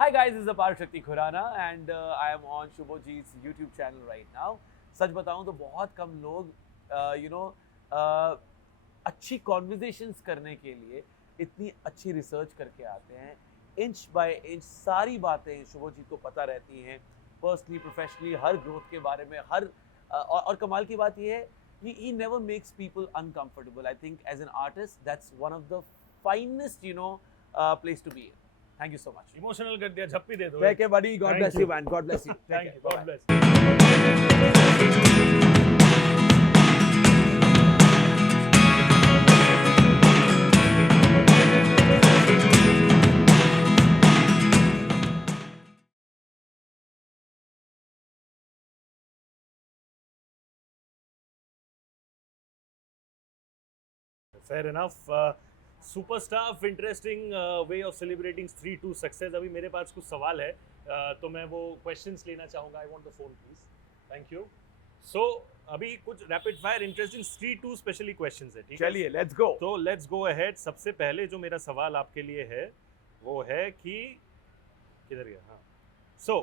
Hi guys, this is Apar Shakti Khurana and I am on Shubhojeet's YouTube channel right now. सच बताऊं तो बहुत कम लोग अच्छी conversations करने के लिए इतनी अच्छी रिसर्च करके आते हैं. इंच बाय इंच सारी बातें शुभजीत को पता रहती हैं, पर्सनली प्रोफेशनली हर ग्रोथ के बारे में. और कमाल की बात यह है कि he never makes people uncomfortable. I think as an artist that's one of the finest place to be in. Thank you so much. Emotional कर दिया, झप्पी दे दो. Take care, buddy. God Thank bless you. you, man. God bless you. Take Thank care. you. Bye-bye. God bless. Fair enough. Super staff interesting way of celebrating 3-2 success. अभी मेरे पास कुछ सवाल है, तो मैं वो क्वेश्चंस लेना चाहूँगा. I want the phone please. Thank you. So अभी कुछ rapid fire interesting 3-2 specially questions है, ठीक है? चलिए, let's go. तो लेट्स गो अहेड. सबसे पहले जो मेरा सवाल आपके लिए है वो है कि किधर गया? हाँ. So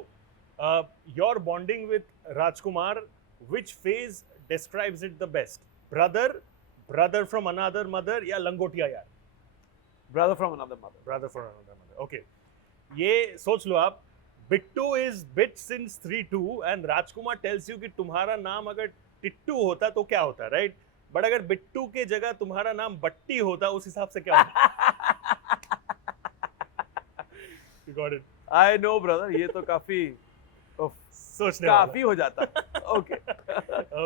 your bonding with Rajkumar, which phase describes it the best? Brother from another mother या लंगोटिया यार? Brother from another mother. Brother from another mother. Okay, ये सोच लो आप. Bittu is bit since 3-2 and Rajkumar tells you कि तुम्हारा नाम अगर टिट्टू होता तो क्या होता, राइट? बट अगर बिट्टू के जगह तुम्हारा नाम बट्टी होता, उस हिसाब से क्या होता? You got it. I know, brother. ये तो काफी सोचने काफी हो जाता. Okay.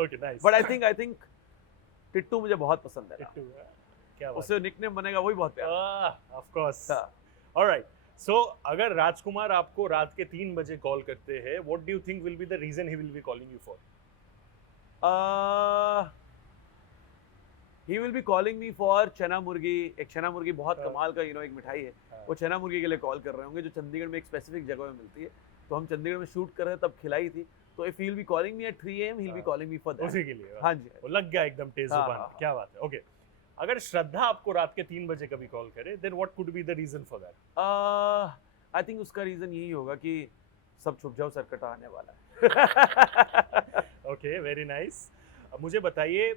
Okay, nice. But I think Tittu मुझे बहुत पसंद है. टिट्टू, क्या बात उससे निकनेम बनेगा वही बहुत प्यारा. है. Of course. हाँ. ऑलराइट. सो अगर राजकुमार आपको रात के 3 बजे कॉल करते हैं, what do you think will be the reason he will be calling you for? He will be calling me for चना मुर्गी. एक चना मुर्गी बहुत हाँ. कमाल का एक मिठाई है. वो चना मुर्गी के लिए कॉल कर रहे होंगे जो चंडीगढ़ में एक स्पेसिफिक जगह में मिलती है. तो हम चंडीगढ़ में शूट कर रहे हैं, तब खिलाई थी. तो if he'll be calling me at 3 AM, he'll be calling me for that. उसी के लिए. हाँ जी. वो लग गया एकदम तेज हाँ, जुबान. हाँ, क्या बात है. ओके, अगर श्रद्धा आपको रात के 3 बजे कभी कॉल करे, then what could be the reason for that? I think उसका रीजन यही होगा कि सब छुप जाओ, सरकटा आने वाला है. Okay, very nice. मुझे बताइए,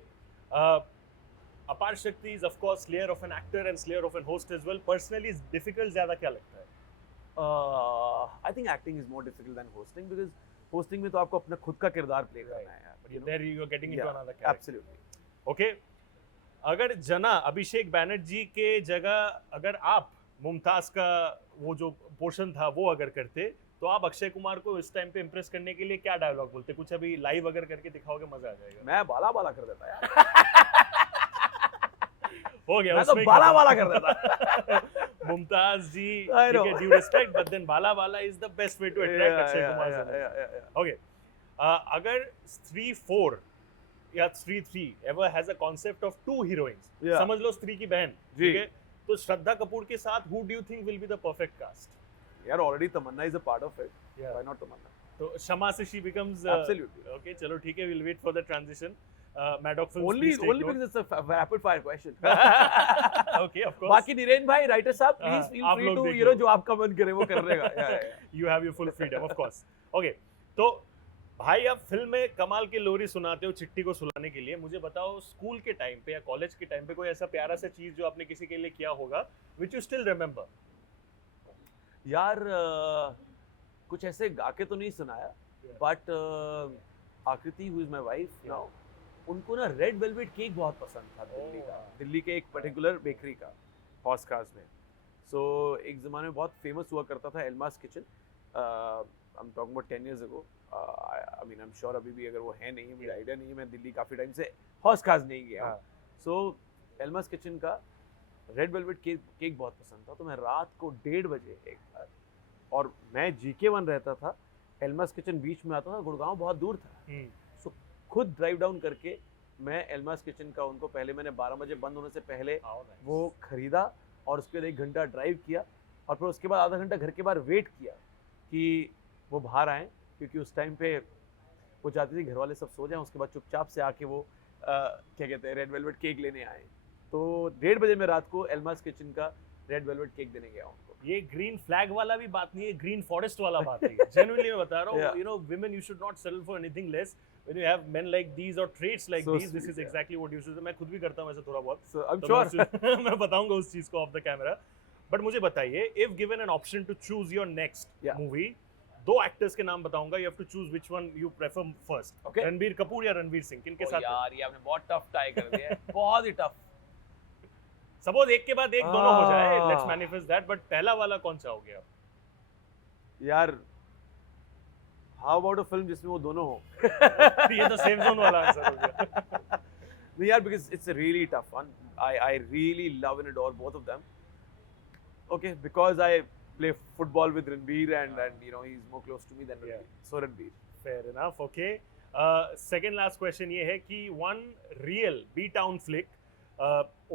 Aparshakti is of course slayer of an actor and slayer of an host as well. Personally difficult ज्यादा क्या लगता है? I think acting is more difficult than hosting, because hosting में तो आपको अपना खुद का किरदार प्ले करना है यार. There you are getting into another character. Absolutely. Okay, अगर जना अभिषेक बैनर्जी के जगह अगर आप मुमताज का वो जो पोर्शन था वो अगर करते, तो आप अक्षय कुमार को इस टाइम पे इम्प्रेस करने के लिए क्या डायलॉग बोलते? कुछ अभी लाइव अगर करके दिखाओगे, मजा आ जाएगा. मैं बाला बाला कर देता यार. हो गया. मैं तो उसमें बाला बाला कर देता. Mumtaz ji, I know. Due respect, but then Bala Bala is the best way to attract Akshay Kumar. Okay, अगर 3-4 या 3-3 ever has a concept of 2 heroines, Yeah. समझ लो स्त्री की बहन, जी. ठीक है? तो श्रद्धा कपूर के साथ who do you think will be the perfect cast? यार already Tamannaah is a part of it. Yeah. Why not Tamannaah? तो शमा से she becomes Absolutely. okay, चलो ठीक है, we'll wait for the transition. Maddox Films, Only please take note. because it's a rapid fire question. Okay, of course. बाकी नीरेन भाई, writer साहब, please feel आप free लोग टू देख लो. जो आपका मन करे वो करने का. You have your full freedom, of course. Okay, तो भाई आप फिल्म में कमाल की लोरी सुनाते हो चिट्टी को सुलाने के लिए. मुझे बताओ, स्कूल के टाइम पे या कॉलेज के टाइम पे कोई ऐसा प्यारा सा चीज जो आपने किसी के लिए किया होगा, which you still remember? यार कुछ ऐसे गा के तो नहीं सुनाया, बट आकृति who is my wife now, उनको ना रेड वेलवेट केक बहुत पसंद था. दिल्ली का, दिल्ली के एक पर्टिकुलर बेकरी का, हॉस्कास में. सो एक ज़माने में बहुत फेमस हुआ करता था Almas kitchen. I am talking about 10 years ago. I mean I am sure अभी भी अगर वो है नहीं है, मुझे आइडिया नहीं है, मैं दिल्ली काफ़ी टाइम से हॉस्कास नहीं गया. सो एल्मास किचन का रेड वेलवेट केक बहुत पसंद था. तो मैं रात को 1:30 बजे एक बार, और मैं GK1 रहता था, एल्मास किचन बीच में आता था, गुड़गांव बहुत दूर था. सो खुद ड्राइव डाउन करके मैं एल्मास किचन का उनको पहले मैंने 12 बजे बंद होने से पहले वो खरीदा, और उसके बाद 1 घंटा ड्राइव किया, और फिर उसके बाद आधा घंटा घर के बाहर वेट किया कि वो बाहर आएँ, क्योंकि उस टाइम पे वो चाहती थी घर वाले सब सो जाएं, उसके बाद चुपचाप से आके वो क्या कहते हैं रेड वेलवेट केक लेने आए. तो 1:30 बजे मैं रात को एल्मास किचन का रेड वेलवेट केक देने गया उनको. ये ग्रीन फ्लैग वाला भी बात नहीं है, ग्रीन फॉरेस्ट वाला बात नहीं है। Genuinely मैं बता रहा हूँ, Yeah. you know, women you should not settle for anything less. When you have men like these or traits like So these, this sweet, is yeah. exactly what you should do. मैं खुद भी करता हूँ ऐसे थोड़ा बहुत। So I'm तो sure. मैं बताऊंगा उस चीज को ऑफ द कैमरा। बट मुझे बताइए, if given an option to choose your next Yeah. movie, दो एक्टर्स के नाम बताऊंगा, you have to choose which one you prefer first. Okay. Ranbir Kapoor या रणवीर सिंह, किनके Oh साथ? यार ये आपने बहुत टफ टाई कर दिया है, बहुत ही टफ। सपोज एक के बाद एक दोनों हो जाए, Ah. Let's manifest that, but पहला वाला कौन सा हो गया? यार हाउ अबाउट अ फिल्म जिसमें वो दोनों हो? ये तो सेफ जोन वाला आंसर हो गया। No, yeah, because it's a really tough one. I really love and adore both of them. Okay, because I play football with Ranbir and you know he's more close to me than Ranbir. Yeah. So Ranbir. Fair enough. Okay. Second last question ये है कि one real B-town flick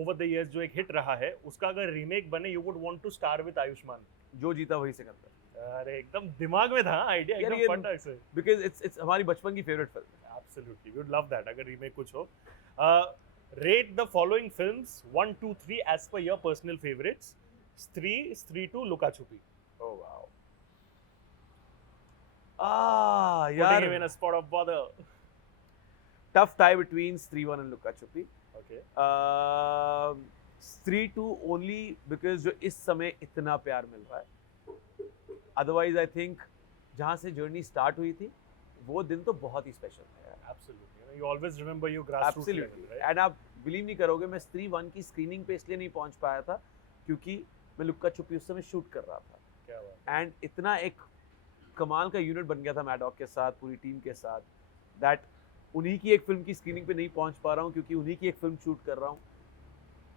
over the years जो एक hit रहा है, उसका अगर remake बने, you would want to star with Ayushman. जो जीता वही सिकंदर। अरे एकदम दिमाग में था आइडिया, यार एकदम फटाक से। Because it's हमारी बचपन की favourite film. Absolutely, we would love that अगर रीमेक कुछ हो। Rate the following films 1, 2, 3 as per your personal favorites. Stree 2, Luka Chupi. Oh wow. यार Putting him in a spot of bother. tough tie between Stree 1 and Luka Chupi. Okay. Stree 2 only because जो इस समय इतना प्यार मिल रहा है। Otherwise I think जहाँ से जर्नी स्टार्ट हुई थी वो दिन तो बहुत ही स्पेशल है। Absolutely. You always remember your grassroots Absolutely. level, right? And आप बिलीव नहीं करोगे, मैं स्त्री 1 की स्क्रीनिंग पे इसलिए नहीं पहुंच पाया था क्योंकि मैं लुक्का छुपी उस समय शूट कर रहा था। क्या बात एंड इतना एक कमाल का यूनिट बन गया था मैडॉक के साथ, पूरी टीम के साथ, दैट उन्हीं की एक फिल्म की स्क्रीनिंग पे नहीं पहुंच पा रहा हूँ क्योंकि उन्हीं की एक फिल्म शूट कर रहा हूँ।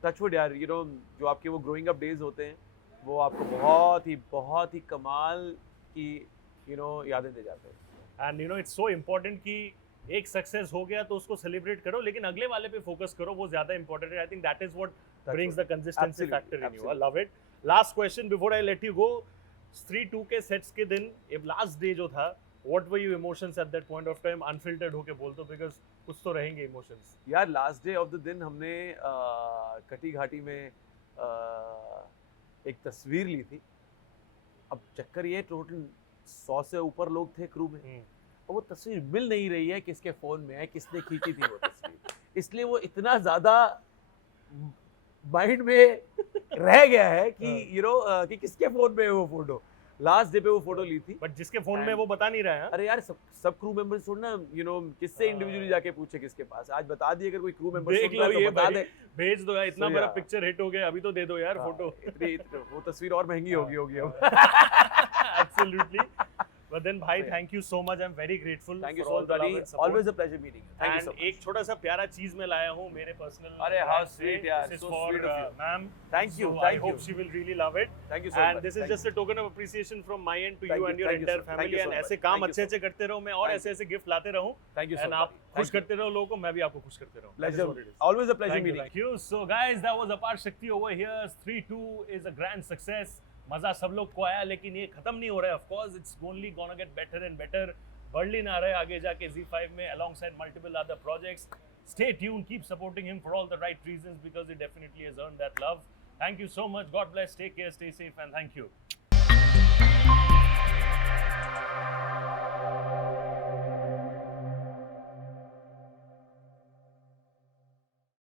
टचवुड यार, यू नो जो आपके वो ग्रोइंग अप डेज होते हैं वो आपको बहुत ही कमाल की यू नो यादें दे जाते हैं। And you know it's so important कि एक सक्सेस हो गया तो उसको सेलिब्रेट करो, लेकिन अगले वाले पे फोकस करो, वो ज्यादा इंपॉर्टेंट है। I think that is what brings the consistency Absolutely, factor in you. I absolutely. Love it. Last question before I let you go, स्त्री 2 के सेट्स के दिन, ये लास्ट डे जो था, what were your emotions at that point of time? Unfiltered होके बोल दो, बिकॉज़ कुछ तो रहेंगे इमोशंस। यार लास्ट डे ऑफ द दिन हमने कटी घाटी में एक तस्वीर ली थी। अब चक्कर ये टोटल 100 से ऊपर लोग थे क्रू में, और वो तस्वीर मिल नहीं रही है किसके फोन में है, किसने खींची थी वो तस्वीर, इसलिए वो इतना ज्यादा माइंड में रह गया है कि यू नो कि किसके फोन में है वो फोटो। लास्ट डे पे वो फोटो ली थी, बट जिसके फोन में And- वो बता नहीं रहा है। अरे यार सब क्रू मेंबर्स छोड़ ना, यू नो किससे इंडिविजुअली जाके पूछे किसके पास। आज बता दिए, अगर कोई क्रू मेंबर देख सुन रहा लो है ये तो बता भाई, दे। भेज दो यार, इतना So, बड़ा yeah. पिक्चर हिट हो गया, अभी तो दे दो यार फोटो। इतनी वो तस्वीर और महंगी होगी अब। Absolutely. But then भाई, Yeah. thank you so much. I'm very grateful. Thank you for so all much the buddy, love and support. always a pleasure meeting you. Thank you so And much. एक छोटा सा प्यारा चीज मैं लाया हूँ मेरे पर्सनल। अरे how sweet यार, This is so for sweet of you. ma'am. Thank you, So thank I hope you. she will really love it. Thank you so And much. this is Thank just a token of appreciation from my end to Thank you you, and your thank you entire so- thank family. you so And much. ऐसे काम Thank you अच्छे so अच्छे करते रहो, मैं और Thank ऐसे ऐसे गिफ्ट लाते रहूँ। Thank you so And much. आप खुश करते रहो लोगों को, मैं भी आपको खुश करते रहूँ. That is Pleasure. what it is. Always a pleasure Thank you, meeting thank you. So guys, that was Apar Shakti over here. 3-2 is a grand success. मजा सब लोग को आया, लेकिन ये खत्म नहीं हो रहा है. Of course, it's only gonna get better and better. Berlin आ रहा है आगे जाके Z5 में, alongside multiple other projects. Stay tuned, keep supporting him for all the right reasons, because he definitely has earned that love. Thank you so much. God bless. Take care, stay safe, and thank you.